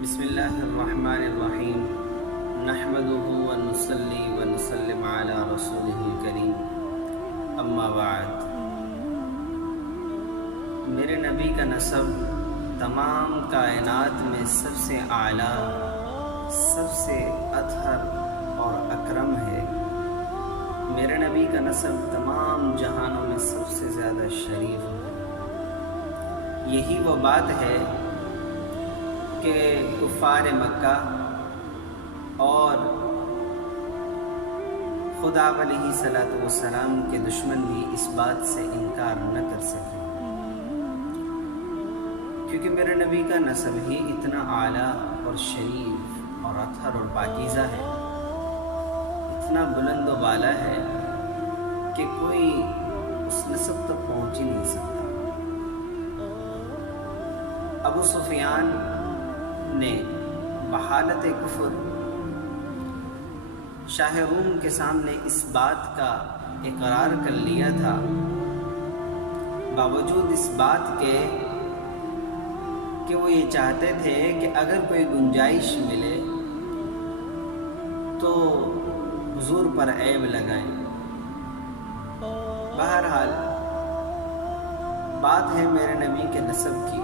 بسم اللہ الرحمن الرحیم نحمدہ ونصلی ونسلم علی رسولہ الکریم اما بعد۔ میرے نبی کا نسب تمام کائنات میں سب سے اعلیٰ، سب سے اطہر اور اکرم ہے۔ میرے نبی کا نسب تمام جہانوں میں سب سے زیادہ شریف ہے۔ یہی وہ بات ہے کہ کفار مکہ اور خدا علیہ صلاۃ والسلام کے دشمن بھی اس بات سے انکار نہ کر سکے، کیونکہ میرے نبی کا نسب ہی اتنا اعلیٰ اور شریف اور اطہر اور پاکیزہ ہے، اتنا بلند و بالا ہے کہ کوئی اس نسب تک پہنچ ہی نہیں سکتا۔ ابو سفیان نے بحالت کفر شاہ روم کے سامنے اس بات کا اقرار کر لیا تھا، باوجود اس بات کے کہ وہ یہ چاہتے تھے کہ اگر کوئی گنجائش ملے تو حضور پر عیب لگائیں۔ بہرحال بات ہے میرے نبی کے نسب کی،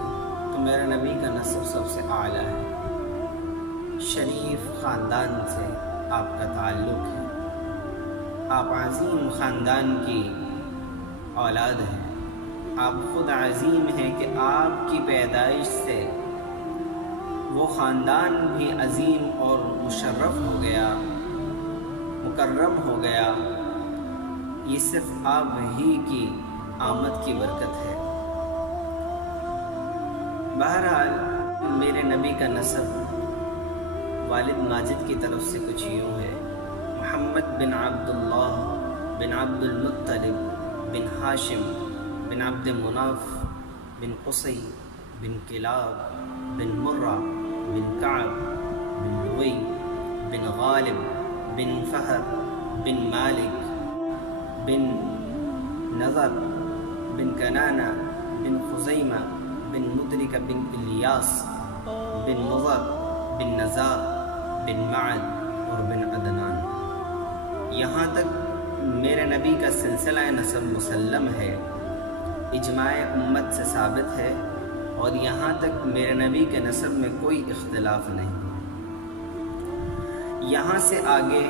تو میرے نبی کا نسب سب سے اعلیٰ ہے۔ شریف خاندان سے آپ کا تعلق ہے، آپ عظیم خاندان کی اولاد ہیں، آپ خود عظیم ہیں کہ آپ کی پیدائش سے وہ خاندان بھی عظیم اور مشرف ہو گیا، مکرم ہو گیا۔ یہ صرف آپ ہی کی آمد کی برکت ہے۔ بہرحال میرے نبی کا نسب والد ماجد کی طرف سے کچھ یوں ہے: محمد بن عبداللہ بن عبد المطلب بن ہاشم بن عبد مناف بن قصی بن کلاب بن مرہ بن کعب بن لوی بن غالب بن فہر بن مالک بن نضر بن کنانہ بن خزیمہ بن مدرک بن الیاس بن مضر بن نزار بن معد اور بن عدنان۔ یہاں تک میرے نبی کا سلسلہ نسب مسلم ہے، اجماع امت سے ثابت ہے، اور یہاں تک میرے نبی کے نسب میں کوئی اختلاف نہیں۔ یہاں سے آگے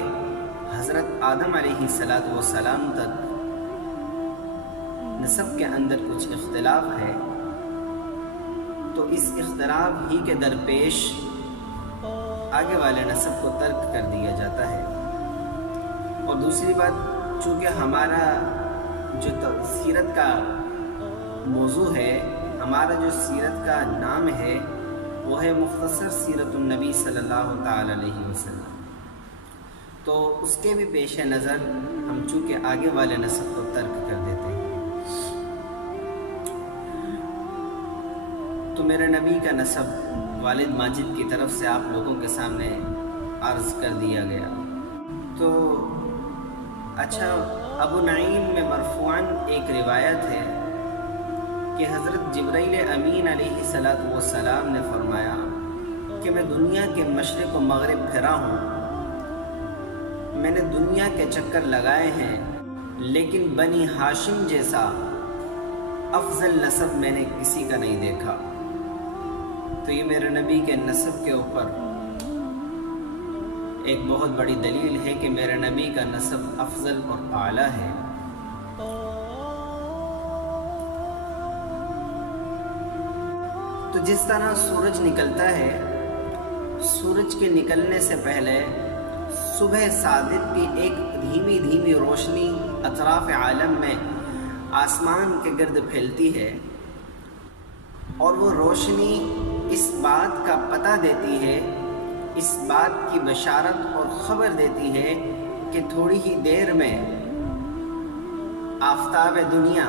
حضرت آدم علیہ السلام تک نسب کے اندر کچھ اختلاف ہے، تو اس اختلاف ہی کے درپیش آگے والے نسب کو ترک کر دیا جاتا ہے۔ اور دوسری بات، چونکہ ہمارا جو سیرت کا موضوع ہے، ہمارا جو سیرت کا نام ہے، وہ ہے مختصر سیرت النبی صلی اللہ تعالی علیہ وسلم، تو اس کے بھی پیش نظر ہم چونکہ آگے والے نسب کو ترک کر دیتے ہیں۔ تو میرے نبی کا نسب والد ماجد کی طرف سے آپ لوگوں کے سامنے عرض کر دیا گیا۔ تو اچھا، ابو نعیم میں مرفوعاً ایک روایت ہے کہ حضرت جبرائیل امین علیہ السلام نے فرمایا کہ میں دنیا کے مشرق و مغرب پھرا ہوں، میں نے دنیا کے چکر لگائے ہیں، لیکن بنی ہاشم جیسا افضل نسب میں نے کسی کا نہیں دیکھا۔ تو یہ میرے نبی کے نسب کے اوپر ایک بہت بڑی دلیل ہے کہ میرے نبی کا نسب افضل اور اعلیٰ ہے۔ تو جس طرح سورج نکلتا ہے، سورج کے نکلنے سے پہلے صبح صادق کی ایک دھیمی دھیمی روشنی اطراف عالم میں آسمان کے گرد پھیلتی ہے، اور وہ روشنی اس بات کا پتہ دیتی ہے، اس بات کی بشارت اور خبر دیتی ہے کہ تھوڑی ہی دیر میں آفتاب دنیا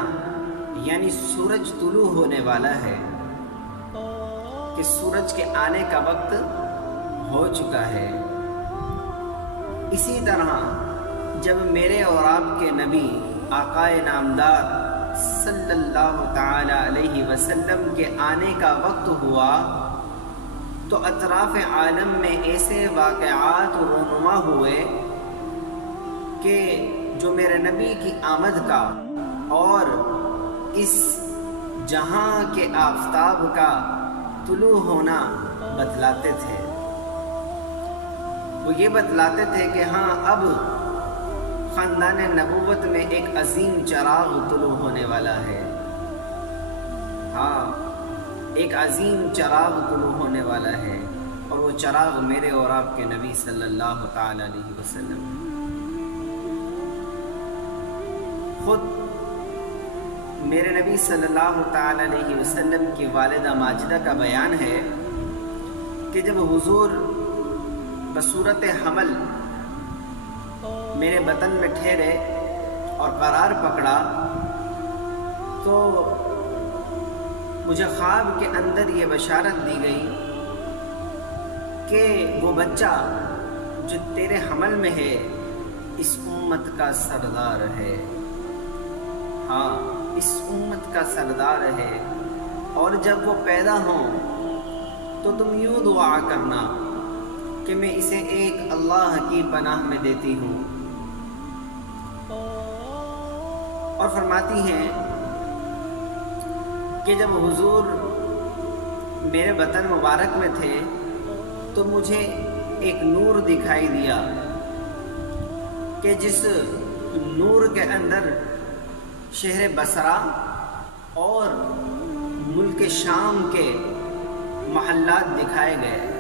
یعنی سورج طلوع ہونے والا ہے، کہ سورج کے آنے کا وقت ہو چکا ہے۔ اسی طرح جب میرے اور آپ کے نبی آقائے نامدار صلی اللہ تعالی علیہ وسلم کے آنے کا وقت ہوا تو اطراف عالم میں ایسے واقعات رونما ہوئے کہ جو میرے نبی کی آمد کا اور اس جہاں کے آفتاب کا طلوع ہونا بتلاتے تھے۔ وہ یہ بتلاتے تھے کہ ہاں اب خاندان نبوت میں ایک عظیم چراغ طلوع ہونے والا ہے، ہاں ایک عظیم چراغ طلوع ہونے والا ہے، اور وہ چراغ میرے اور آپ کے نبی صلی اللہ تعالی علیہ وسلم ہے۔ خود میرے نبی صلی اللہ تعالی علیہ وسلم کی والدہ ماجدہ کا بیان ہے کہ جب حضور بصورت حمل میرے بطن میں ٹھہرے اور قرار پکڑا تو مجھے خواب کے اندر یہ بشارت دی گئی کہ وہ بچہ جو تیرے حمل میں ہے اس امت کا سردار ہے، ہاں اس امت کا سردار ہے، اور جب وہ پیدا ہوں تو تم یوں دعا کرنا کہ میں اسے ایک اللہ کی پناہ میں دیتی ہوں۔ اور فرماتی ہیں کہ جب حضور میرے بطن مبارک میں تھے تو مجھے ایک نور دکھائی دیا کہ جس نور کے اندر شہر بصرہ اور ملک شام کے محلات دکھائے گئے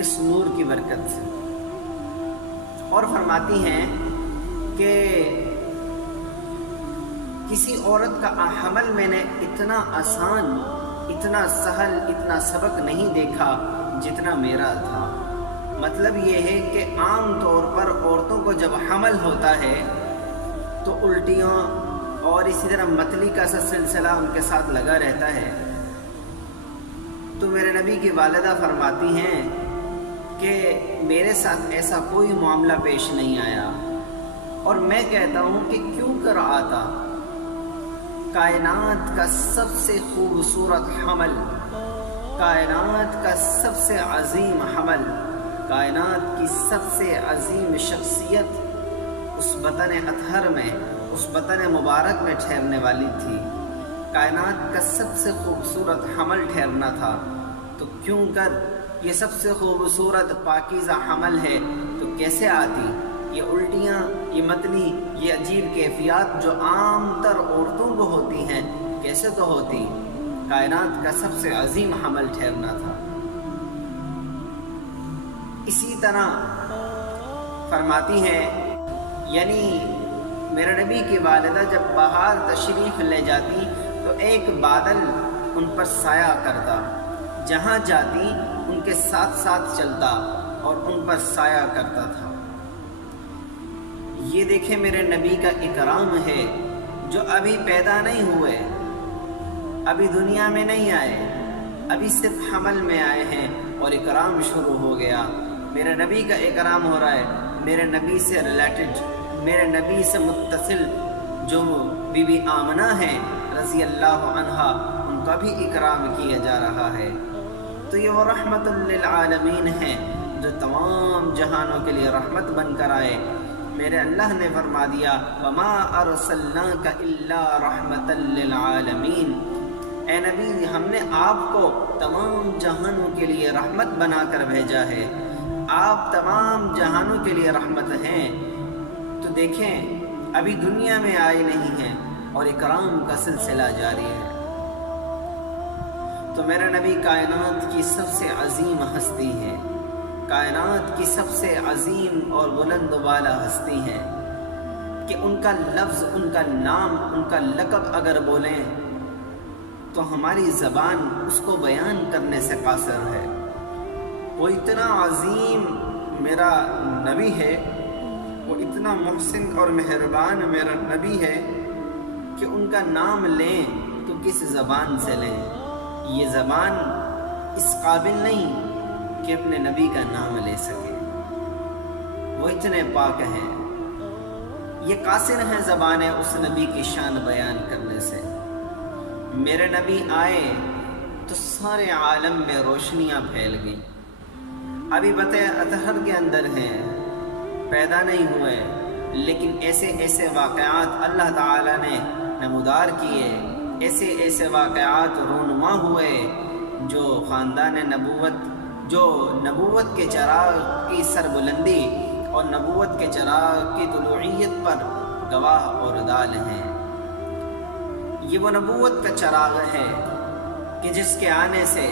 اس نور کی برکت سے۔ اور فرماتی ہیں کہ کسی عورت کا حمل میں نے اتنا آسان، اتنا سہل، اتنا سبق نہیں دیکھا جتنا میرا تھا۔ مطلب یہ ہے کہ عام طور پر عورتوں کو جب حمل ہوتا ہے تو الٹیاں اور اسی طرح متلی کا سلسلہ ان کے ساتھ لگا رہتا ہے، تو میرے نبی کی والدہ فرماتی ہیں کہ میرے ساتھ ایسا کوئی معاملہ پیش نہیں آیا، اور میں کہتا ہوں کہ کیوں کر آتا؟ کائنات کا سب سے خوبصورت حمل، کائنات کا سب سے عظیم حمل، کائنات کی سب سے عظیم شخصیت اس بطن اطہر میں، اس بطن مبارک میں ٹھہرنے والی تھی۔ کائنات کا سب سے خوبصورت حمل ٹھہرنا تھا، تو کیوں کر یہ سب سے خوبصورت پاکیزہ حمل ہے تو کیسے آتی؟ یہ الٹیاں، یہ متلی، یہ عجیب کیفیات جو عام تر عورتوں کو ہوتی ہیں کیسے تو ہوتی؟ کائنات کا سب سے عظیم حمل ٹھہرنا تھا۔ اسی طرح فرماتی ہیں، یعنی میرے نبی کی والدہ جب باہر تشریف لے جاتی تو ایک بادل ان پر سایہ کرتا، جہاں جاتی ان کے ساتھ ساتھ چلتا اور ان پر سایہ کرتا تھا۔ یہ دیکھیں میرے نبی کا اکرام ہے، جو ابھی پیدا نہیں ہوئے، ابھی دنیا میں نہیں آئے، ابھی صرف حمل میں آئے ہیں اور اکرام شروع ہو گیا۔ میرے نبی کا اکرام ہو رہا ہے، میرے نبی سے ریلیٹڈ، میرے نبی سے متصل جو بی بی آمنہ ہیں رضی اللہ عنہا، ان کا بھی اکرام کیا جا رہا ہے۔ تو یہ وہ رحمت للعالمین ہیں جو تمام جہانوں کے لیے رحمت بن کر آئے۔ میرے اللہ نے فرما دیا، وَمَا أَرْسَلْنَاكَ إِلَّا رَحْمَةً لِّلْعَالَمِينَ، اے نبی ہم نے آپ کو تمام جہانوں کے لیے رحمت بنا کر بھیجا ہے، آپ تمام جہانوں کے لیے رحمت ہیں۔ تو دیکھیں ابھی دنیا میں آئے نہیں ہیں اور اکرام کا سلسلہ جاری ہے۔ تو میرا نبی کائنات کی سب سے عظیم ہستی ہے، کائنات کی سب سے عظیم اور بلند والا ہستی ہے کہ ان کا لفظ، ان کا نام، ان کا لقب اگر بولیں تو ہماری زبان اس کو بیان کرنے سے قاصر ہے۔ وہ اتنا عظیم میرا نبی ہے، وہ اتنا محسن اور مہربان میرا نبی ہے کہ ان کا نام لیں تو کس زبان سے لیں؟ یہ زبان اس قابل نہیں کہ اپنے نبی کا نام لے سکے، وہ اتنے پاک ہیں، یہ قاصر ہیں زبانیں اس نبی کی شان بیان کرنے سے۔ میرے نبی آئے تو سارے عالم میں روشنیاں پھیل گئیں۔ ابھی بطِ اطہر کے اندر ہیں، پیدا نہیں ہوئے، لیکن ایسے ایسے واقعات اللہ تعالیٰ نے نمودار کیے، ایسے ایسے واقعات رونما ہوئے جو خاندان نبوت، جو نبوت کے چراغ کی سربلندی اور نبوت کے چراغ کی طلوعیت پر گواہ اور دال ہیں۔ یہ وہ نبوت کا چراغ ہے کہ جس کے آنے سے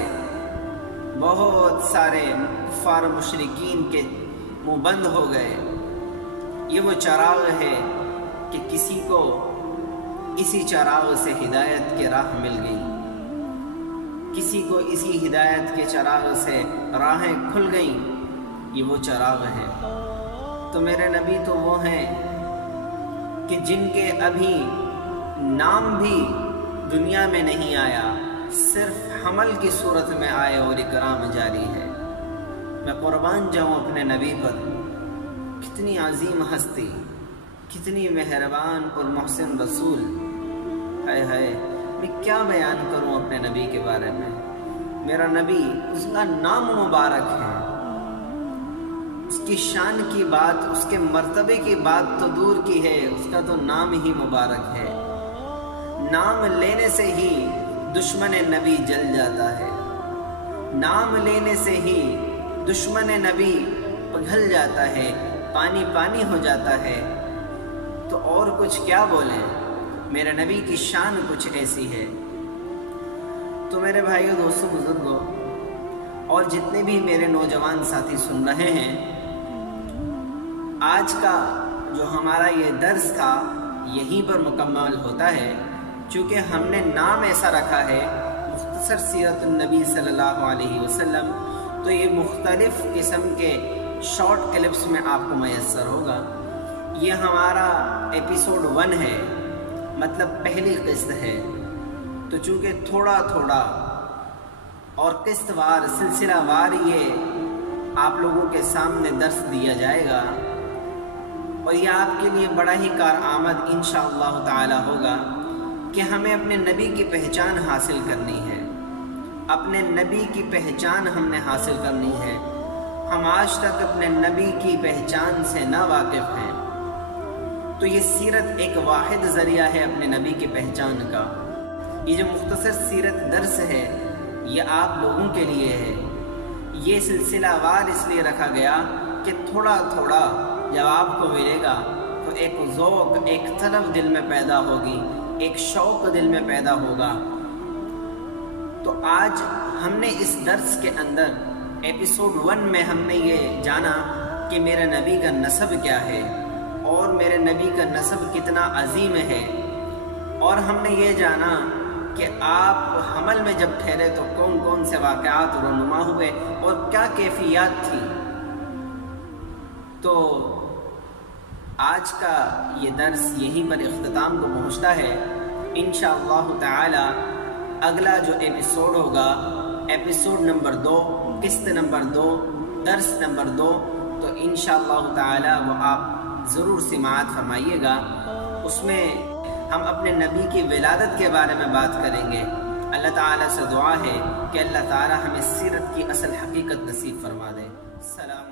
بہت سارے کفار مشرکین کے منہ بند ہو گئے۔ یہ وہ چراغ ہے کہ کسی کو اسی چراغ سے ہدایت کی راہ مل گئی، کسی کو اسی ہدایت کے چراغ سے راہیں کھل گئیں۔ یہ وہ چراغ ہے۔ تو میرے نبی تو وہ ہیں کہ جن کے ابھی نام بھی دنیا میں نہیں آیا، صرف حمل کی صورت میں آئے اور اکرام جاری ہے۔ میں قربان جاؤں اپنے نبی پر، کتنی عظیم ہستی، کتنی مہربان اور محسن رسول، ہائے ہائے، میں کیا بیان کروں اپنے نبی کے بارے میں۔ میرا نبی، اس کا نام مبارک ہے، اس کی شان کی بات، اس کے مرتبے کی بات تو دور کی ہے، اس کا تو نام ہی مبارک ہے۔ نام لینے سے ہی دشمن نبی جل جاتا ہے، نام لینے سے ہی دشمن نبی پگھل جاتا ہے، پانی پانی ہو جاتا ہے۔ تو اور کچھ کیا بولیں، میرے نبی کی شان کچھ ایسی ہے۔ تو میرے بھائیو، دوستو، بزرگوں اور جتنے بھی میرے نوجوان ساتھی سن رہے ہیں، آج کا جو ہمارا یہ درس تھا یہیں پر مکمل ہوتا ہے، چونکہ ہم نے نام ایسا رکھا ہے مختصر سیرت النبی صلی اللہ علیہ وسلم، تو یہ مختلف قسم کے شارٹ کلپس میں آپ کو میسر ہوگا۔ یہ ہمارا ایپیسوڈ 1 ہے، مطلب پہلی قسط ہے، تو چونکہ تھوڑا تھوڑا اور قسط وار، سلسلہ وار یہ آپ لوگوں کے سامنے درس دیا جائے گا، اور یہ آپ کے لیے بڑا ہی کارآمد انشاءاللہ تعالی ہوگا کہ ہمیں اپنے نبی کی پہچان حاصل کرنی ہے، اپنے نبی کی پہچان ہم نے حاصل کرنی ہے۔ ہم آج تک اپنے نبی کی پہچان سے نا واقف ہیں، تو یہ سیرت ایک واحد ذریعہ ہے اپنے نبی کی پہچان کا۔ یہ جو مختصر سیرت درس ہے یہ آپ لوگوں کے لیے ہے۔ یہ سلسلہ وار اس لیے رکھا گیا کہ تھوڑا تھوڑا جب آپ کو ملے گا تو ایک ذوق، ایک طلب دل میں پیدا ہوگی، ایک شوق دل میں پیدا ہوگا۔ تو آج ہم نے اس درس کے اندر ایپیسوڈ 1 میں ہم نے یہ جانا کہ میرے نبی کا نسب کیا ہے اور میرے نبی کا نسب کتنا عظیم ہے، اور ہم نے یہ جانا کہ آپ حمل میں جب ٹھہرے تو کون کون سے واقعات رونما ہوئے اور کیا کیفیات تھی۔ تو آج کا یہ درس یہیں پر اختتام کو پہنچتا ہے۔ انشاءاللہ تعالی اگلا جو ایپیسوڈ ہوگا، ایپیسوڈ نمبر 2، قسط نمبر 2، درس نمبر 2، تو انشاءاللہ تعالی وہ آپ ضرور سماعت فرمائیے گا۔ اس میں ہم اپنے نبی کی ولادت کے بارے میں بات کریں گے۔ اللہ تعالیٰ سے دعا ہے کہ اللہ تعالیٰ ہمیں سیرت کی اصل حقیقت نصیب فرما دے۔ السلام